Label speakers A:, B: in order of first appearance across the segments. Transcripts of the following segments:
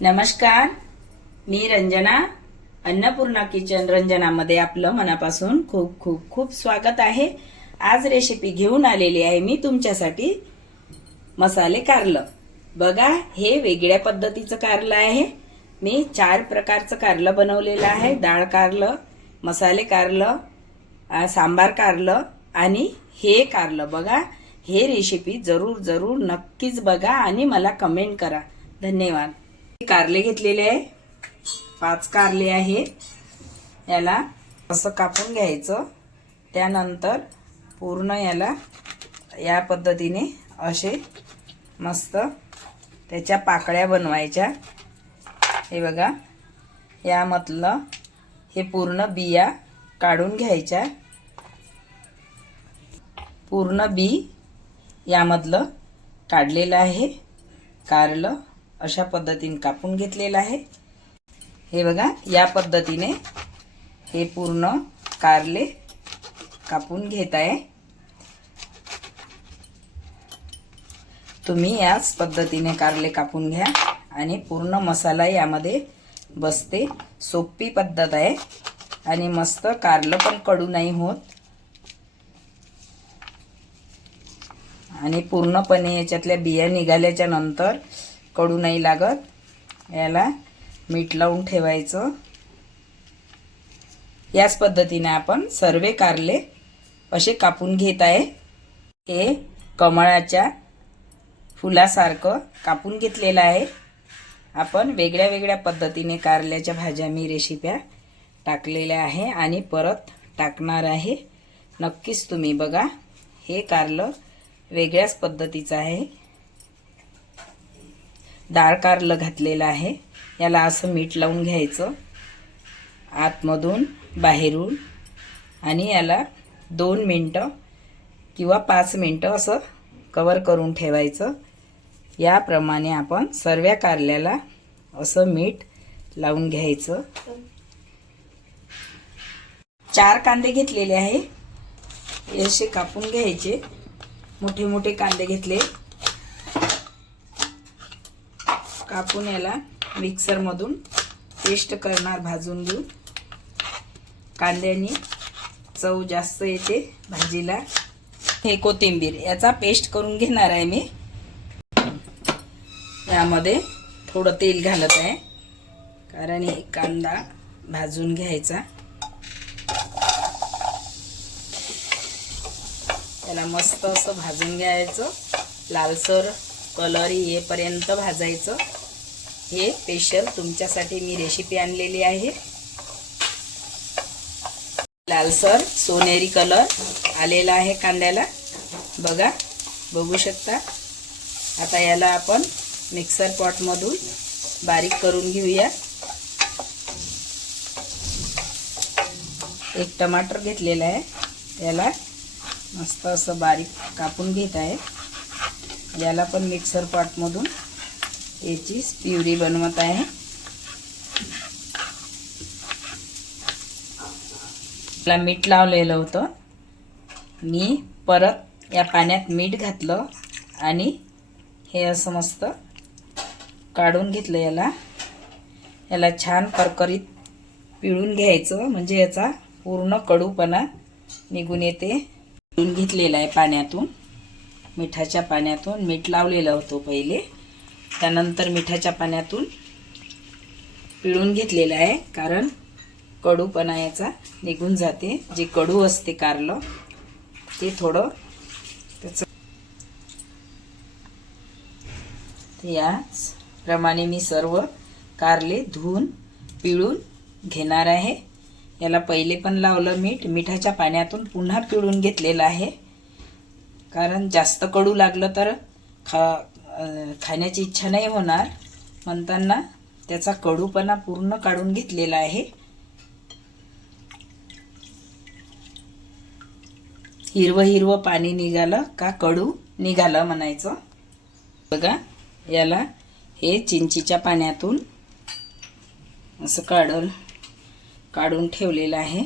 A: नमस्कार. मी रंजना अन्नपूर्णा किचन रंजनामध्ये आपलं मनापासून खूप खूप खूप स्वागत आहे. आज रेसिपी घेऊन आलेली आहे मी तुमच्यासाठी मसाले कारलं. बघा हे वेगळ्या पद्धतीचं कारलं आहे. मी चार प्रकारचं कारलं बनवलेलं आहे. डाळ कारलं मसाले कारलं सांबार कारलं आणि हे कारलं. बघा हे रेसिपी जरूर जरूर नक्कीच बघा आणि मला कमेंट करा. धन्यवाद. कारले घेतलेले आहे. पाच कारले आहे याला असं कापून घ्यायचं. त्यानंतर पूर्ण याला या पद्धतीने असे मस्त त्याच्या पाकळ्या बनवायच्या. हे बघा. यामधलं हे पूर्ण बिया काढून घ्यायच्या. पूर्ण बी यामधलं काढलेलं आहे. कारलं. अशा पद्धतीने कापून घेतलेलं आहे. हे बघा या पद्धतीने हे पूर्ण कारले कापून घेत आहे. तुम्ही याच पद्धतीने कारले कापून घ्या आणि पूर्ण मसाला यामध्ये बसते. सोपी पद्धत आहे आणि मस्त कारलं पण कडू नाही होत. आणि पूर्णपणे याच्यातल्या बिया निघाल्याच्या नंतर कडू नाही लागत. याला मीठ लावून ठेवायचं. याच पद्धतीने आपण सर्व कारले असे कापून घेत आहे. हे कमळाच्या फुलासारखं कापून घेतलेलं आहे. आपण वेगळ्या वेगळ्या पद्धतीने कारल्याच्या भाज्या मी रेसिप्या टाकलेल्या आहे आणि परत टाकणार आहे. नक्कीच तुम्ही बघा हे कारलं वेगळ्याच पद्धतीचं आहे. डाळ कारलं घातलेलं आहे. याला असं मीठ लावून घ्यायचं. आतमधून बाहेरून. आणि याला दोन मिनटं किंवा पाच मिनटं असं कवर करून ठेवायचं. याप्रमाणे आपण सर्व कारल्याला असं मीठ लावून घ्यायचं. चार कांदे घेतलेले आहे. असे कापून घ्यायचे. मोठे मोठे कांदे घेतले. कापून याला मिक्सरमधून पेस्ट करणार भाजून घेऊ. कांद्याने चव जास्त येते भाजीला. हे कोथिंबीर याचा पेस्ट करून घेणार आहे मी. यामध्ये थोडं तेल घालत आहे कारण हे कांदा भाजून घ्यायचा. त्याला मस्त असं भाजून घ्यायचं. लालसर कलर येपर्यंत भाजायचं. हे स्पेशल तुमच्यासाठी मी रेसिपी आणलेली आहे. लालसर सोनेरी कलर आलेला आहे कांद्याला. बघा बघू शकता. आता याला आपण मिक्सर पॉटमधून बारीक करून घेऊया. एक टमाटर घेतलेला आहे. त्याला मस्त असं बारीक कापून घेत आहे. याला पण मिक्सर पॉटमधून याची प्युरी बनवत आहे. त्याला मीठ लावलेलं होतं. मी परत या पाण्यात मीठ घातलं आणि हे असं मस्त काढून घेतलं याला. याला छान करकरीत पिळून घ्यायचं म्हणजे याचा पूर्ण कडूपणा निघून येते. पिळून घेतलेला आहे पाण्यातून मिठाच्या पाण्यातून मीठ लावलेलं होतं पहिले. त्यानंतर मिठाच्या पाण्यातून पिळून घेतलेलं आहे कारण कडूपणा याचा निघून जाते. जे कडू असते कारलं ते थोडं त्याचं याचप्रमाणे मी सर्व कारले धुवून पिळून घेणार आहे. याला पहिले पण लावलं मीठ मिठाच्या पाण्यातून पुन्हा पिळून घेतलेलं आहे. कारण जास्त कडू लागलं तर खा खाण्याची इच्छा नाही होणार. म्हणताना त्याचा कडूपणा पूर्ण काढून घेतलेला आहे. हिरवं हिरवं पाणी निघालं का कडू निघालं म्हणायचं. बघा याला हे चिंचीच्या पाण्यातून असं काढल काढून ठेवलेलं आहे.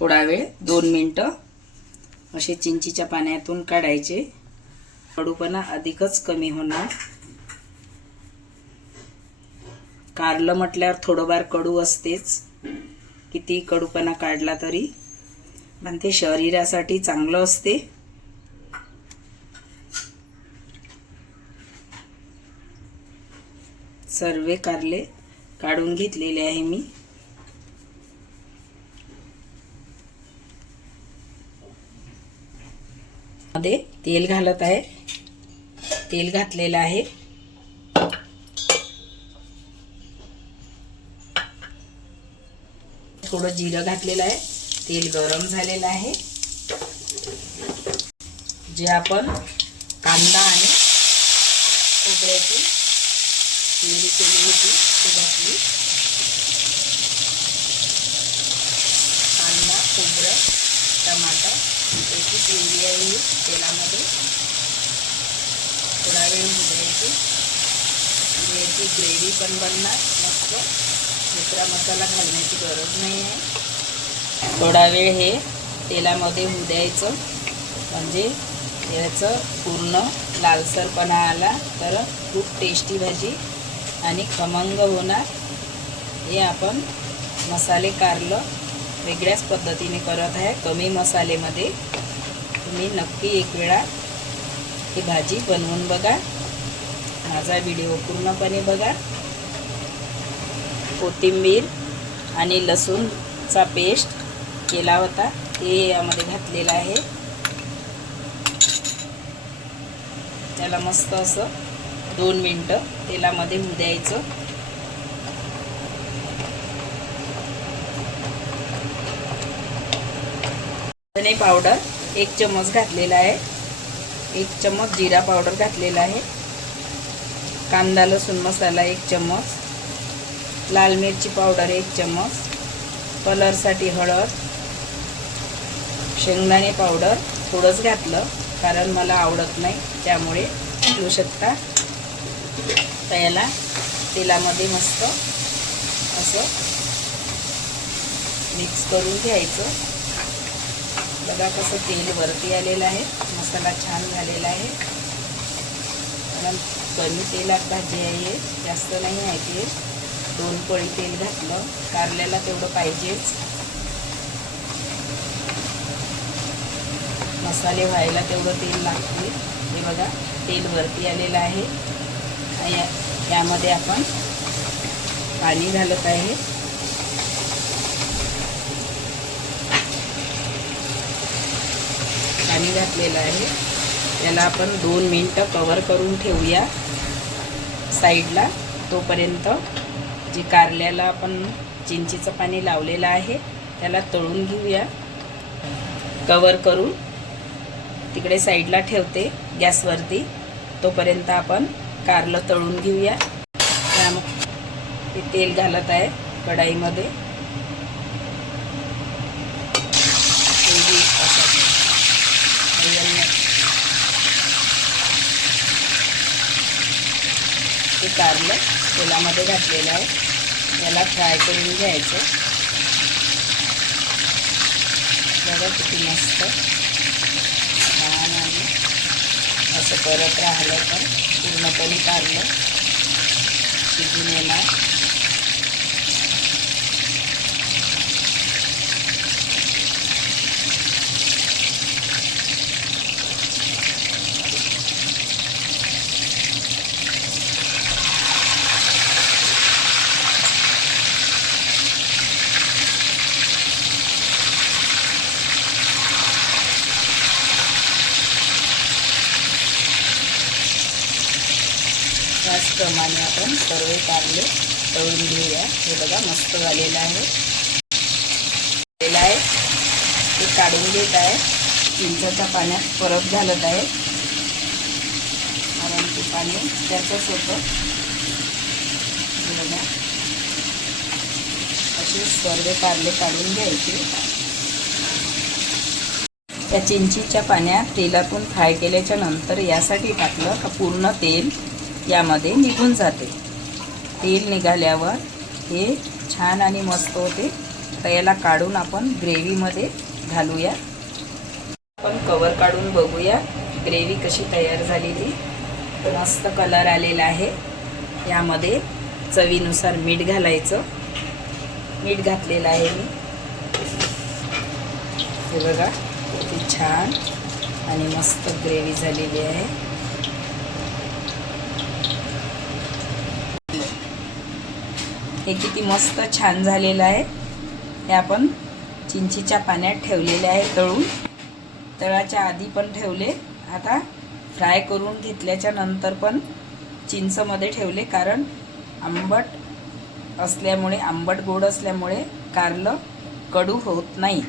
A: थोडा वेळ दोन मिनटं. असे चिंचीच्या पाण्यातून काढायचे. कडूपणा अधिकच कमी होणार. कारलं म्हटल्यावर थोडंफार कडू असतेच. किती कडूपणा काढला तरी. पण ते शरीरासाठी चांगलं असते. सर्व कारले काढून घेतलेले आहे मी. मध्ये तेल घालत आहे. तेल घातलेलं आहे. थोडं जिरं घातलेलं आहे. तेल गरम झालेलं आहे. जे आपण कांदा आणि खोबऱ्याची प्युरी केली होती ती घातली. कांदा खोबरं. टमाटर त्याची प्युरी आहे ही तेलामध्ये. थोडा वेळ मुलायची आणि याची ग्रेव्ही पण बनणार मस्त. दुसरा मसाला घालण्याची गरज नाही आहे. थोडा वेळ हे तेलामध्ये मुद्यायचं म्हणजे याचं पूर्ण लालसरपणा आला तर खूप टेस्टी भाजी आणि खमंग होणार. हे आपण मसाले कारलं वेगळ्याच पद्धतीने करत आहे. कमी मसालेमध्ये तुम्ही नक्की एक वेळा ही भाजी बनवून बघा. माझा व्हिडिओ पूर्णपणे बघा. कोथिंबीर आणि लसूणचा पेस्ट केला होता. ते यामध्ये घातलेला आहे. त्याला मस्त असं दोन मिनटं तेलामध्ये द्यायचं धने पावडर एक चमच घातलेला आहे. एक चमच जिरा पावडर घातलेला आहे. कांदा लसूण मसाला एक चमच लाल मिरची पावडर एक चमच कलरसाठी हळद. शेंगदाणे पावडर थोडंच घातलं कारण मला आवडत नाही. त्यामुळे घेऊ शकता तर याला तेलामध्ये मस्त असं मिक्स करून घ्यायचं. बघा कसं तेल वरती आलेलं आहे. मसाला छान झालेला आहे. कारण कमी तेलात भाजी आहे. जास्त नाही आहे ते दोन पळी तेल घातलं. कारल्याला तेवढं पाहिजेच. मसाले व्हायला तेवढं तेल लागते. हे बघा तेल वरती आलेलं आहे. या यामध्ये आपण पाणी घालत आहे. पाणी घातलेलं आहे. याला आपण दोन मिनटं कवर करून ठेवूया. साईडला तोपर्यंत जी कारल्याला आपण चिंचीचं पाणी लावलेलं आहे त्याला तळून घेऊया. कवर करून. तिकडे साईडला ठेवते गॅसवरती. तोपर्यंत आपण कारलं तळून घेऊया. ते तेल घालत आहे कढाईमध्ये. ते कारलं तेलामध्ये घातलेलं आहे. याला फ्राय करून घ्यायचं. बघा किती मस्त. छान आणि असं करत राहिलं पण पूर्णपणे कारलं शिजून येणार. प्रमाणे आपण सर्व कारले तळून घेऊया. हे बघा मस्त झालेलं आहे. झालेलं आहे. ते काढून घेत आहे. चिंचाच्या पाण्यात परत घालत आहे. कारण ते पाणी त्याचंच होतं बघा. असे सर्व कारले काढून घ्यायचे. त्या चिंचीच्या पाण्यात तेलातून फ्राय केल्याच्यानंतर यासाठी टाकलं का पूर्ण तेल? यामध्ये निघून जाते. तेल निघाल्यावर हे छान आणि मस्त होते. तर याला काढून आपण ग्रेव्हीमध्ये घालूया. पण कवर काढून बघूया ग्रेव्ही कशी तयार झालेली. मस्त कलर आलेला आहे. यामध्ये चवीनुसार मीठ घालायचं. मीठ घातलेलं आहे मी. हे बघा किती छान आणि मस्त ग्रेव्ही झालेली आहे. हे किती मस्त छान झालेलं आहे. हे आपण चिंचीच्या पाण्यात ठेवलेले आहे तळून. तळाच्या आधी पण ठेवले. आता फ्राय करून घेतल्याच्या नंतर पण चिंचमध्ये ठेवले कारण आंबट असल्यामुळे आंबट गोड असल्यामुळे कारलं कडू होत नाही.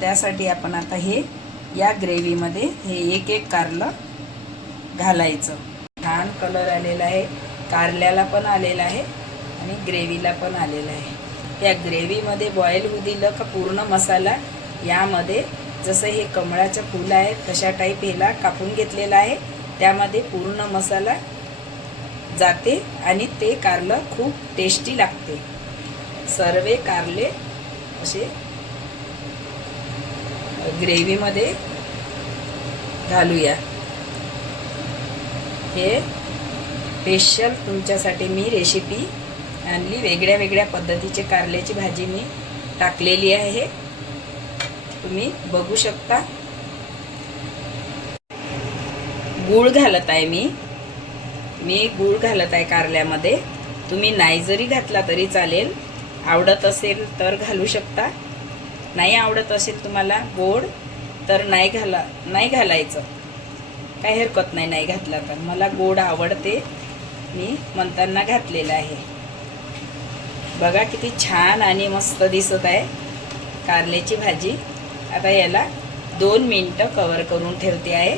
A: त्यासाठी आपण आता हे या ग्रेव्हीमध्ये हे एक एक कारलं घालायचं. छान कलर आलेला आहे. कारल्याला पण आलेला आहे. आणि ग्रेव्हीला पण आलेला आहे. या ग्रेव्हीमध्ये बॉईल होऊ दिलं का पूर्ण मसाला यामध्ये जसं हे कमळाचं फूल आहे तशा टाईप ह्याला कापून घेतलेलं आहे. त्यामध्ये पूर्ण मसाला जाते आणि ते कारलं खूप टेस्टी लागते. सर्वे कारले असे ग्रेव्हीमध्ये घालूया. हे स्पेशल तुमच्यासाठी मी रेसिपी आणली वेगळ्या वेगळ्या पद्धतीचे कारल्याची भाजी मी टाकलेली आहे. तुम्ही बघू शकता. गूळ घालत आहे मी. मी गूळ घालत आहे कारल्यामध्ये. तुम्ही नाही जरी घातला तरी चालेल. आवडत असेल तर घालू शकता. नाही आवडत असेल तुम्हाला गोड तर नाही घाला नाही घालायचं. काही हरकत नाही नाही घातला तर. मला गोड आवडते. मी म्हणताना घातलेलं आहे. बघा किती छान आणि मस्त दिसत आहे कारल्याची भाजी. आता याला दोन मिनटं कवर करून ठेवते आहे.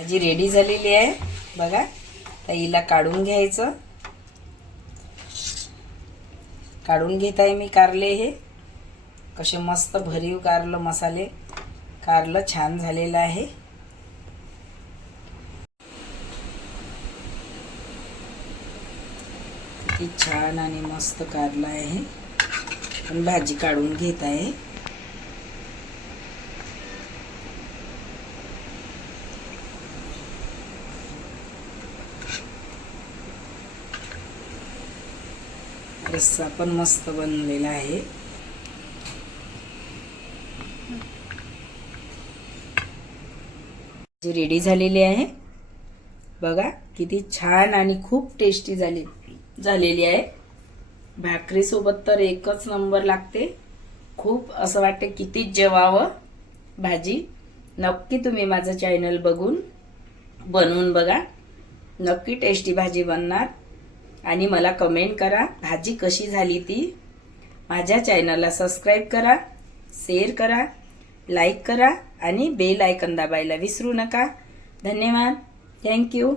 A: भाजी रेडी झालेली आहे. बघा तर हिला काढून घ्यायचं. काढून घेत आहे मी कारले हे. कसे मस्त भरीव कारलं मसाले. कारलं छान झालेलं आहे. किती छान आणि मस्त कारलं आहे. पण भाजी काढून घेत आहे. रस्सा पण मस्त बनलेला आहे. रेडी झालेली आहे. बघा किती छान आणि खूप टेस्टी झाली. झालेली आहे. भाकरीसोबत तर एकच नंबर लागते. खूप असं वाटते कितीच जेवावं. भाजी नक्की तुम्ही माझं चॅनल बघून बनवून बघा. नक्की टेस्टी भाजी बनणार. आणि मला कमेंट करा भाजी कशी झाली ती. माझ्या चॅनलला सबस्क्राईब करा शेअर करा लाईक करा आणि बेल आयकन दाबायला विसरू नका. धन्यवाद. थँक्यू